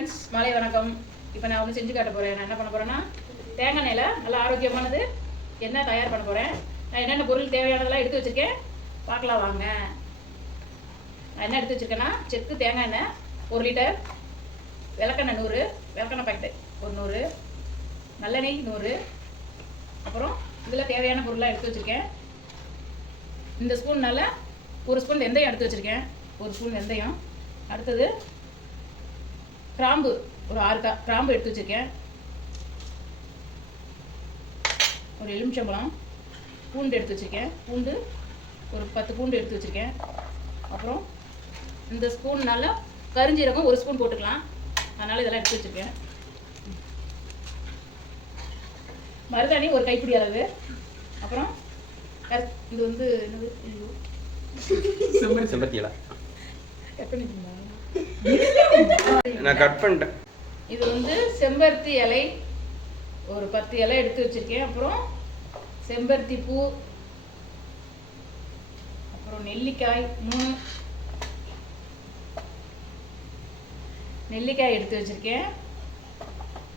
Friends, மாலை வணக்கம். இப்போ நான் ஒன்று செஞ்சு காட்ட போகிறேன். நான் என்ன பண்ண போகிறேன்னா, தேங்காய் எண்ணெயில் நல்லா ஆரோக்கியமானது என்ன தயார் பண்ண போகிறேன். நான் என்னென்ன பொருள் தேவையானதெல்லாம் எடுத்து வச்சுருக்கேன், பார்க்கலாம் வாங்க. நான் என்ன எடுத்து வச்சுருக்கேன்னா, செக்கு தேங்காய் எண்ணெய் 1 லிட்டர், விளக்கெண்ணெய் 100, விளக்கெண்ணெய் பாக்கெட்டு ஒரு 100, நல்லெண்ணெய் 100, அப்புறம் இதில் தேவையான பொருளாக எடுத்து வச்சுருக்கேன். இந்த ஸ்பூன்னால் 1 ஸ்பூன் வெந்தயம் எடுத்து வச்சுருக்கேன், 1 ஸ்பூன் வெந்தயம். அடுத்தது கிராம்பு ஒரு 6 கிராம்பு எடுத்து வச்சுருக்கேன். ஒரு எலுமிச்சம்பழம், பூண்டு எடுத்து வச்சுருக்கேன், பூண்டு ஒரு 10 பூண்டு எடுத்து வச்சுருக்கேன். அப்புறம் இந்த ஸ்பூன்னால் கருஞ்சீரகம் 1 ஸ்பூன் போட்டுக்கலாம், அதனால் இதெல்லாம் எடுத்து வச்சுருக்கேன். மருதாணி ஒரு கைப்பிடி அளவு. அப்புறம் இது வந்து என்னது, செம்பருத்தி இலை நான் கட் பண்ணிட்டேன். இது வந்து செம்பருத்தி இலை ஒரு 10 இலை எடுத்து வச்சிருக்கேன். அப்புறம் செம்பருத்தி பூ, அப்புறம் நெல்லிக்காய் 3 நெல்லிக்காய் எடுத்து வச்சிருக்கேன்.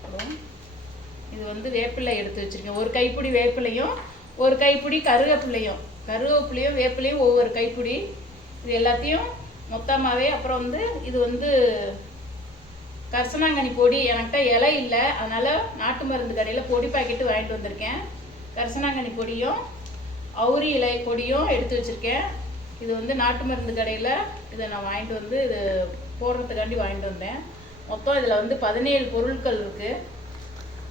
அப்புறம் இது வந்து வேப்பிலை எடுத்து வச்சிருக்கேன், ஒரு கைப்பிடி வேப்பிலையும் ஒரு கைப்பிடி கருவேப்பிலையும் வேப்பிலையும் ஒவ்வொரு கைப்பிடி. இது எல்லாத்தையும் மொத்தமாகவே. அப்புறம் வந்து இது வந்து கரிசனாங்கண்ணி பொடி, என்கிட்ட இலை இல்லை, அதனால் நாட்டு மருந்து கடையில் பொடி பாக்கெட்டு வாங்கிட்டு வந்திருக்கேன். கரிசனாங்கண்ணி பொடியும் அவுரி இலை பொடியும் எடுத்து வச்சுருக்கேன். இது வந்து நாட்டு மருந்து கடையில் இதை நான் வாங்கிட்டு வந்து இது போடுறதுக்காண்டி வாங்கிட்டு வந்தேன். மொத்தம் இதில் வந்து 17 பொருட்கள் இருக்குது.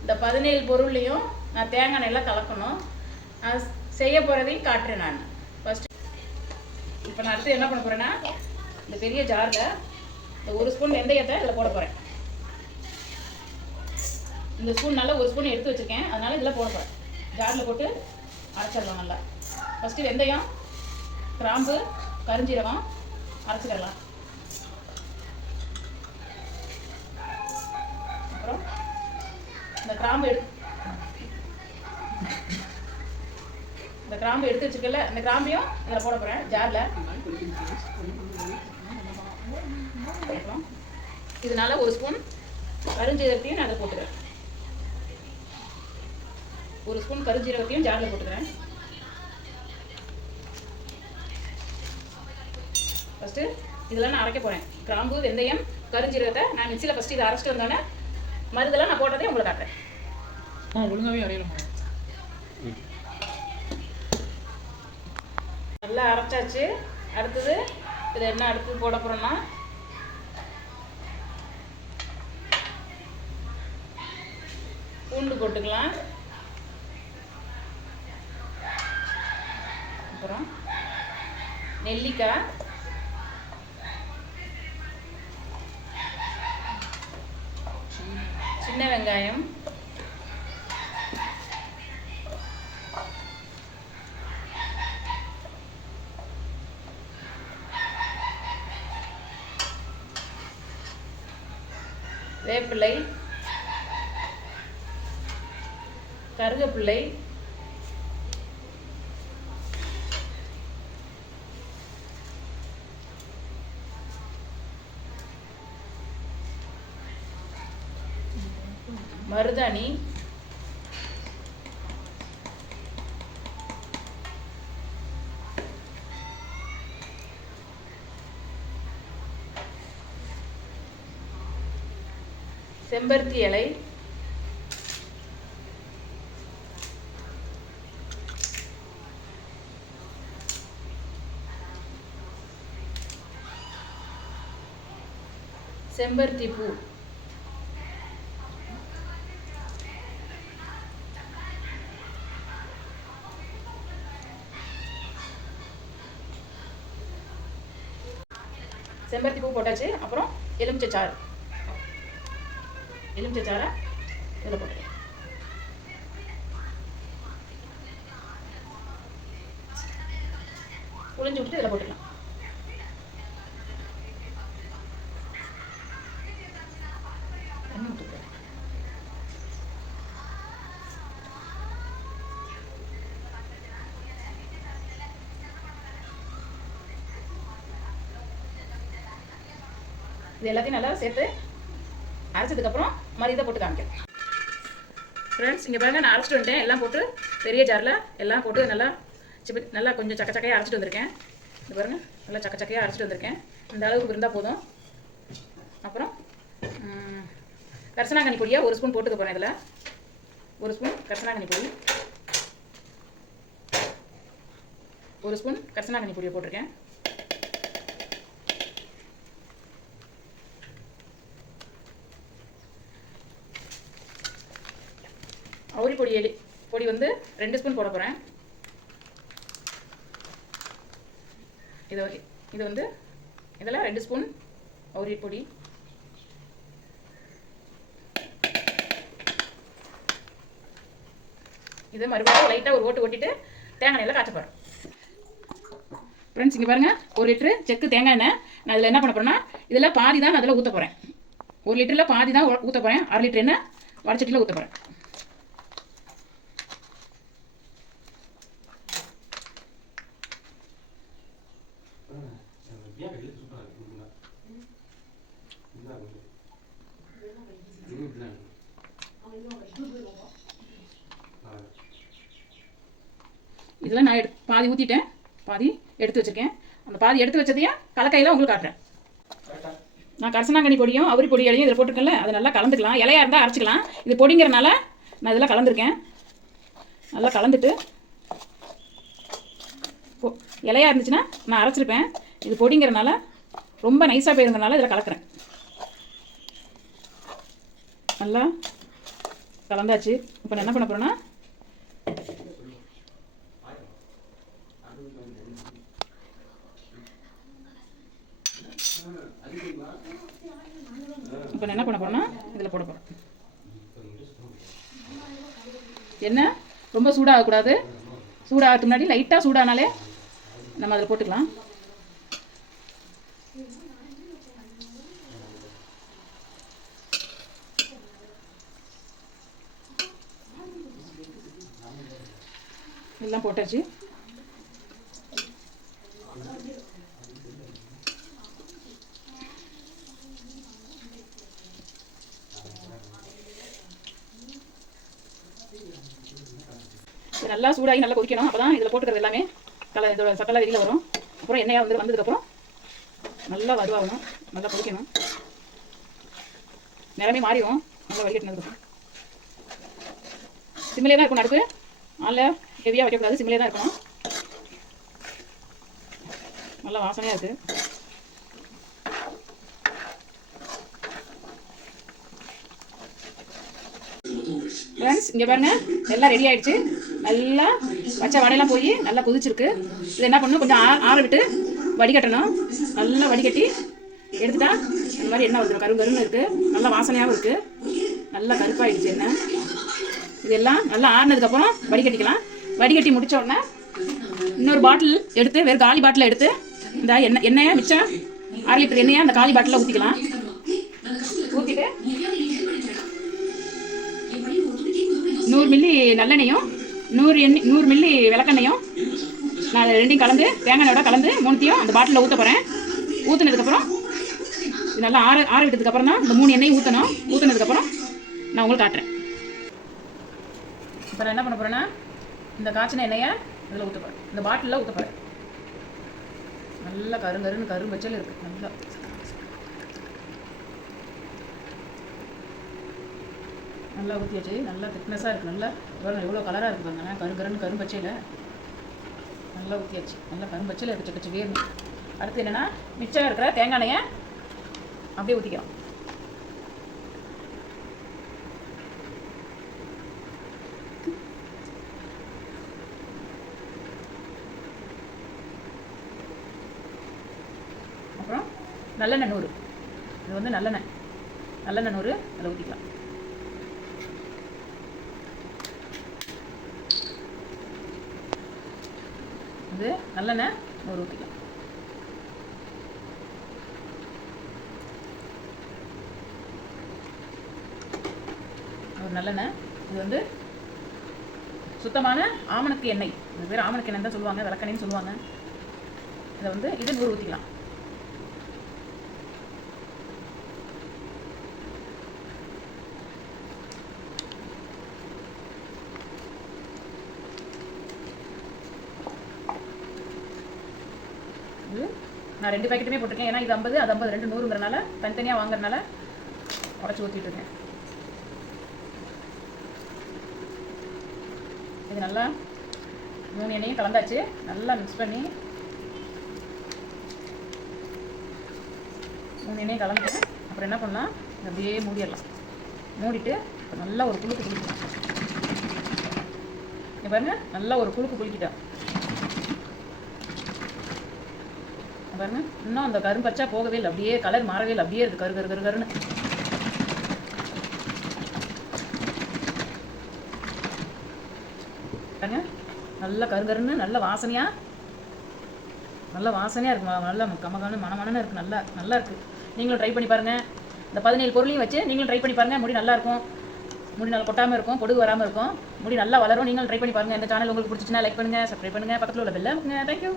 இந்த 17 பொருள்லையும் நான் தேங்காய் எண்ணெயெல்லாம் கலக்கணும். நான் செய்ய போகிறதையும் காட்டுறேன். நான் ஃபஸ்ட்டு இப்போ நான் அடுத்து என்ன பண்ண போகிறேன்னா, இந்த பெரிய ஜாரில் இந்த 1 ஸ்பூன் வெந்தயத்தை இதில் போட போகிறேன். இந்த ஸ்பூன்னால் 1 ஸ்பூன் எடுத்து வச்சுருக்கேன், அதனால் இதில் போட போகிறேன். ஜாரில் போட்டு அரைச்சிடலாம் நல்லா. ஃபஸ்ட்டு வெந்தயம், கிராம்பு, கருஞ்சீரகம் அரைச்சிடலாம். அப்புறம் இந்த கிராம்பு எடுத்து வச்சுக்கல, இந்த கிராம்பையும் இதில் போட போகிறேன் ஜாரில். அப்புறம் இதனால 1 ஸ்பூன் கருஞ்சீரகத்தையும் நான் அதை போட்டுக்கிறேன். 1 ஸ்பூன் கருஞ்சீரகத்தையும் ஜாரில் போட்டுக்கிறேன். ஃபஸ்ட்டு இதெல்லாம் நான் அரைக்க போகிறேன். கிராம்பு, வெந்தயம், கருஞ்சீரகத்தை நான் மிக்சியில் ஃபஸ்ட்டு இதை அரைச்சிட்டு வந்தோடனே மருந்தெல்லாம் நான் போட்டதே உங்களை காட்டுறேன். ஒழுங்காகவே அரையலாம். நல்லா அரைச்சாச்சு. அடுத்தது இதில் என்ன அடுத்து போட போகிறோன்னா, பூண்டு போட்டுக்கலாம். அப்புறம் நெல்லிக்காய், சின்ன வெங்காயம், வேப்பிலை, கருவேப்பிலை, மருதாணி, செம்பருத்தி இலை, செம்பருத்தி பூ, செம்பருத்தி பூ போட்டாச்சு. அப்புறம் எலுமிச்சை சாறை இதில் போட்டுருக்கேன். புளிஞ்சு விட்டு இதில் போட்டுக்கலாம். இது எல்லாத்தையும் நல்லா சேர்த்து அரைச்சதுக்கப்புறம் மறுபடியும் போட்டு காமிக்கிறேன். ஃப்ரெண்ட்ஸ் இங்கே பாருங்கள், நான் அரைச்சிட்டு வந்துட்டேன். எல்லாம் போட்டு பெரிய ஜாரில் எல்லாம் போட்டு நல்லா கொஞ்சம் சக்கையாக அரைச்சிட்டு வந்திருக்கேன். இது பாருங்கள், நல்லா சக்கையாக அரைச்சிட்டு வந்திருக்கேன். இந்த அளவுக்கு இருந்தால் போதும். அப்புறம் கரிசனாங்கண்ணி பொடியாக 1 ஸ்பூன் போட்டுக்க போகிறேன். இதில் 1 ஸ்பூன் கரிசனாங்கண்ணி பொடி, 1 ஸ்பூன் கரிசனாங்கண்ணி பொடியை போட்டிருக்கேன். அவுரி பொடி வந்து 2 ஸ்பூன் போட போகிறேன். இது வந்து இதெல்லாம் 2 ஸ்பூன் அவுரி பொடி. இது மறுபடியும் லைட்டாக ஒரு ஓட்டிட்டு தேங்காய் எண்ணெயில் காய்ச்ச போகிறேன். ஃப்ரெண்ட்ஸ் இங்கே பாருங்கள், 1 லிட்டரு செக்கு தேங்காய் எண்ணெய். நான் இதில் என்ன பண்ண போகிறேன்னா, இதில் பாதி தான் நான் அதில் ஊற்ற போகிறேன். 1 லிட்டரில் பாதி தான் ஊற்ற போகிறேன். 1/2 லிட்டர் எண்ணெய் வடச்சட்டியில் ஊற்ற போகிறேன். இதெல்லாம் நான் பாதி ஊற்றிட்டேன், பாதி எடுத்து வச்சுருக்கேன். அந்த பாதி எடுத்து வச்சதையும் கலக்கையில் உங்களுக்கு காட்டுறேன். நான் கரிசனாங்கண்ணி பொடியும் அவுரி பொடியையும் இதில் போட்டிருக்கேன்ல, அதை நல்லா கலந்துக்கலாம். இலையாக இருந்தால் அரைச்சிக்கலாம். இது பொடிங்கிறனால நான் இதெல்லாம் கலந்துருக்கேன். நல்லா கலந்துட்டு இலையாக இருந்துச்சுன்னா நான் அரைச்சிருப்பேன். இது பொடிங்கிறனால ரொம்ப நைஸாக போயிருந்தனால இதில் கலக்கிறேன். நல்லா கலந்தாச்சு. இப்போ நான் என்ன பண்ண போகிறேன்னா, இதில் போட போகிறேன். எண்ணெய் ரொம்ப சூடாகக்கூடாது. சூடாகிறதுக்கு முன்னாடி லைட்டாக சூடானாலே நம்ம அதில் போட்டுக்கலாம். எல்லாம் போட்டாச்சு. நல்லா சூடாகி நல்லா கொதிக்கணும். அப்போ தான் இதில் போட்டுக்கிறது எல்லாமே இதோட சக்கெல்லாம் வெளியில் வரும். அப்புறம் எண்ணெயாக வந்ததுக்கப்புறம் நல்லா வறுவாகணும், நல்லா கொதிக்கணும். நிறமே மாறிடும் நல்லா வடிகட்டினதுக்கப்புறம். சிம்மிலே தான் இருக்கணும். அடுப்பு ஆனில் ஹெவியாக வைக்கக்கூடாது, சிம்மிலே தான் இருக்கணும். நல்லா வாசனையாக இருக்குது. ஃப்ரெண்ட்ஸ் இங்கே பாருங்கள், எல்லாம் ரெடி ஆகிடுச்சு. நல்லா பச்சை வடையெல்லாம் போய் நல்லா கொதிச்சிருக்கு. இது என்ன பண்ணணும், கொஞ்சம் ஆற விட்டு வடிகட்டணும். நல்லா வடிகட்டி எடுத்துட்டா இந்த மாதிரி எண்ணெய் வந்துடும். கருன்னு இருக்குது, நல்லா வாசனையாகவும் இருக்குது. நல்லா கருப்பாகிடுச்சு எண்ணெய். இதெல்லாம் நல்லா ஆறினதுக்கப்புறம் வடிகட்டிக்கலாம். வடிகட்டி முடித்த உடனே இன்னொரு பாட்டில் எடுத்து, வேறு காலி பாட்டில் எடுத்து இந்த எண்ணெயை மிச்சம் 1/2 லிட்டர் எண்ணெயை அந்த காலி பாட்டிலில் ஊற்றிக்கலாம். ஊற்றிட்டு 100 மில்லி நல்லெண்ணெயும் 100 மில்லி விளக்கெண்ணையும் நான் 2யும் கலந்து தேங்காயோட கலந்து 3த்தையும் அந்த பாட்டிலில் ஊற்ற போகிறேன். ஊற்றினதுக்கப்புறம் இது நல்லா ஆற விட்டதுக்கப்புறம் தான் இந்த 3 எண்ணெயும் ஊற்றணும். ஊற்றினதுக்கப்புறம் நான் உங்களுக்கு காட்டுறேன். இப்போ நான் என்ன பண்ண போகிறேன்னா, இந்த காய்ச்சின எண்ணெயை இதில் ஊற்ற போகிறேன். இந்த பாட்டிலில் ஊற்ற போகிறேன். நல்லா கரும் பச்சையில் இருக்குது. நல்லா ஊற்றியாச்சு. நல்லா திக்னஸாக இருக்குது. நல்லா எவ்வளோ கலராக இருக்குது பாருங்க. கரும்பச்சையில் நல்லா ஊற்றியாச்சு. நல்லா கரும்பச்சையில் இருக்குது. சக்கச்சு வேணும். அடுத்து என்னென்னா, மிச்சம் இருக்கிற தேங்காய் எண்ணெயை அப்படியே ஊற்றிக்கிறோம். அப்புறம் நல்லெண்ணெய் 100. இது வந்து நல்லெண்ணெய் 100 அதில் ஊற்றிக்கலாம். இது நல்லெண்ணெய் 100 ஊற்றிக்கலாம். ஒரு நல்லெண்ணெய். இது வந்து சுத்தமான ஆமணக்கு எண்ணெய். இது பேர் ஆமணக்கு எண்ணெய் தான் சொல்லுவாங்க, விளக்கெண்ணெய்னு சொல்லுவாங்க. இதை வந்து இது 100 ஊற்றிக்கலாம். நான் 2 பாக்கெட்டுமே போட்டிருக்கேன். ஏன்னா இது 50 அது 50 ரெண்டு 100ங்கிறனால தனித்தனியாக வாங்குறதுனால உடச்சி ஊற்றிட்டு இருக்கேன். இது நல்லா 3 எண்ணெயும் கலந்தாச்சு. நல்லா மிக்ஸ் பண்ணி 3 எண்ணெயும் கலந்துட்டு அப்புறம் என்ன பண்ணலாம், அப்படியே மூடிடலாம். மூடிட்டு நல்லா ஒரு குலுக்கு குளிக்கலாம். இங்கே பாருங்க, நல்லா ஒரு குலுக்கு குளிக்கிட்டேன் பாருங்க. இன்னும் அந்த கரும்பச்சா போகவே இல்லை, அப்படியே கலர் மாறவே இல்லை, அப்படியே இருக்குது கரு கரு கரு கருன்னு. பாருங்க, நல்லா கருகருன்னு நல்ல வாசனையாக இருக்குமா, நல்லா கமகன்னு மனமனன்னு இருக்குது. நல்லா இருக்குது. நீங்களும் ட்ரை பண்ணி பாருங்கள். இந்த 17 பொருளையும் வச்சு நீங்களும் ட்ரை பண்ணி பாருங்கள். முடி நல்லாயிருக்கும், முடி நல்லா கொட்டாமல் இருக்கும், பொடுகு வராமல் இருக்கும், முடி நல்லா வளரும். நீங்களும் ட்ரை பண்ணி பாருங்கள். இந்த சேனல் உங்களுக்கு பிடிச்சிச்சுன்னா லைக் பண்ணுங்கள், சப்ஸ்கிரைப் பண்ணுங்கள், பக்கத்தில் உள்ள பெல் அமுக்குங்க. தேங்க்யூ.